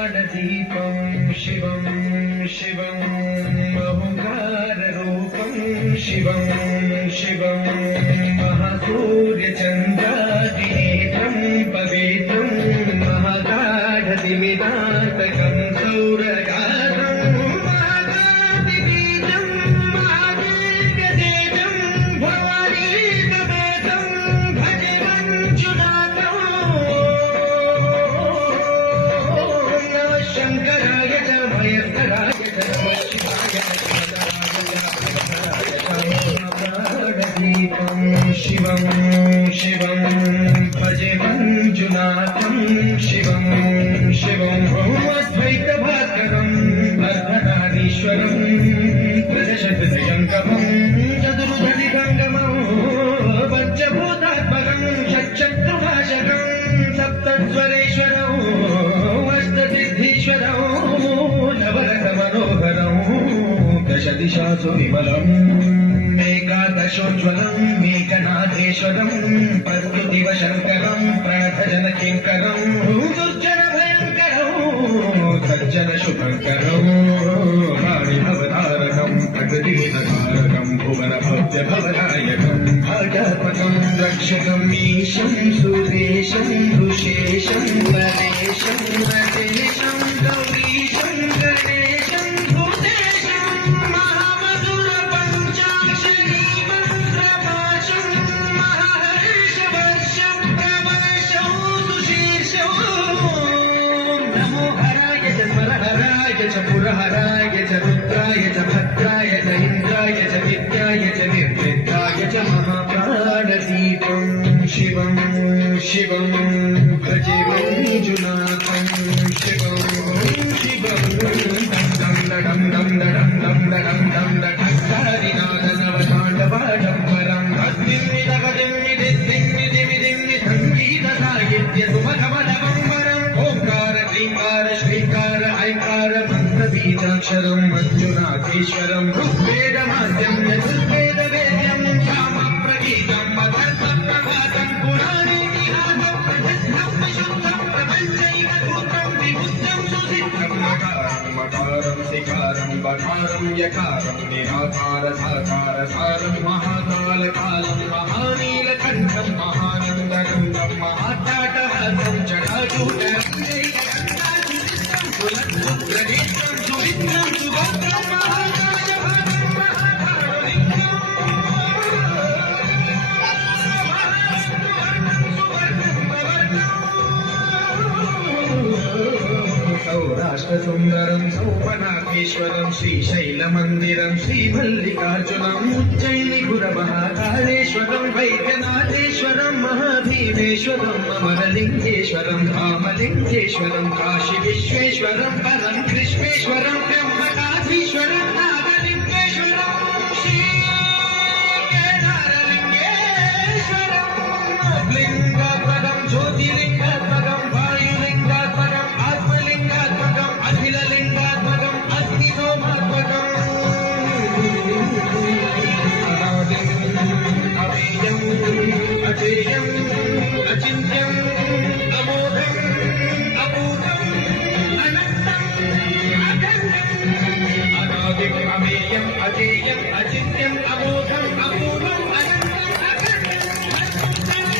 महाप्राणदीपं शिवं शिवं बहुकाररूपं शिवं शिवं महासूर्यचन्द्रादिनेत्रं पवित्रं महागाढतिमिरातकं सौरगात्रं महागादिबीजं महादीर्घतेजं भवानीकवेदं भजे मञ्जुनाथम् शङ्कराय च मयस्कराय च नमः शिवाय प्राणदीपं शिवं शिवं भजे मञ्जुनाथं शिवं शिवं अद्वैतभास्करम् अर्धनारीश्वरं त्रिदशभुजङ्गमं चतुर्भुजगङ्गमं पञ्चभूतात्मकं षट्शत्रुभाषकं सप्तस्वरेश्वरौ अष्टसिद्धीश्वरौ नवरसमनोहरौ दशदिशासु विमलम् एकादशोज्ज्वलं मेघनाथेश्वरं प्रस्तुतिवशङ्करं प्रणतजनकिङ्करं दुर्जनभयङ्करौ सज्जनशुभङ्करौ हारिभवतारकं प्रकृतिविधारकं भुवनभव्यभवनायकं भागवतं रक्षकम् ईशं सुरेशं भूषेशं परेशं रजेशं गौरीशं गणेशं भूतेशं महामधुरपञ्चाक्षरी मन्त्रभाषं महर्षवर्षं प्रवर्षौ सुशीर्षौ नमो हराय च स्वरहराय च पुरहराय च रुद्राय च भद्राय च इन्द्राय च विद्याय च निर्विद्याय च महाप्राणदीपं शिवं शिवं भजे मञ्जुनाथं शिवं शिवं दं दं दं दं दं दं दं ठक्कारिनादनवताण्डवाडम्बरं भक्तिमिदवदिम्मिदिम्मिदिम्मिदिम्मि सङ्गीतसाहित्यसुमधमधवम्बरम् ओङ्कार क्लीङ्कार श्रीकार ऐकार मन्त्रबीजाक्षरं मञ्जुनाथेश्वरं ऋग्वेदमाद्यं यजुर्वेदवेद्यं सामप्रगीतं मदर्थप्रभातं पुराणेतिहासं प्रसिद्धं विशुद्धं प्रपञ्चैकसूत्रं विबुद्धं सुसिद्धं मकारं सिकारं बकारं यकारं निराकारसाकार सारं महाकालकालं महानीलकण्ठं महानन्दगन्धं महाटाटहासं जटाजूटं सुलभ्रनेत्रं सुविद्रं सुभद्रं सौराष्ट्रसुन्दरं सौपनाथेश्वरं श्रीशैलमन्दिरं श्रीमल्लिकार्जुनम् उज्जयिनिपुरमहाकालेश्वरं वैद्यनाथेश्वरं महाभीमेश्वरम् अमरलिङ्गेश्वरं रामलिङ्गेश्वरं काशीविश्वेश्वरं परं कृष्णेश्वरं ब्रह्मकाधीश्वरं नागलिङ्गेश्वरं श्रीकेदारलिङ्गेश्वरं लिङ्गात्मकं ज्योतिर्लिङ्गात्मकं वायुलिङ्गात्मकम् आत्मलिङ्गात्मकम् अखिललिङ्गात्मकम् अग्निहोमात्मकम् अनादिम् अव्ययम् अजेयम् अचिन्त्यम् अमोघम् अभूतम् अनन्तम् अखण्डम् अनादिम् अव्ययम् अजेयम् अचिन्त्यम् अमोघम् अपूर्वम् अनन्तम् अखण्डम्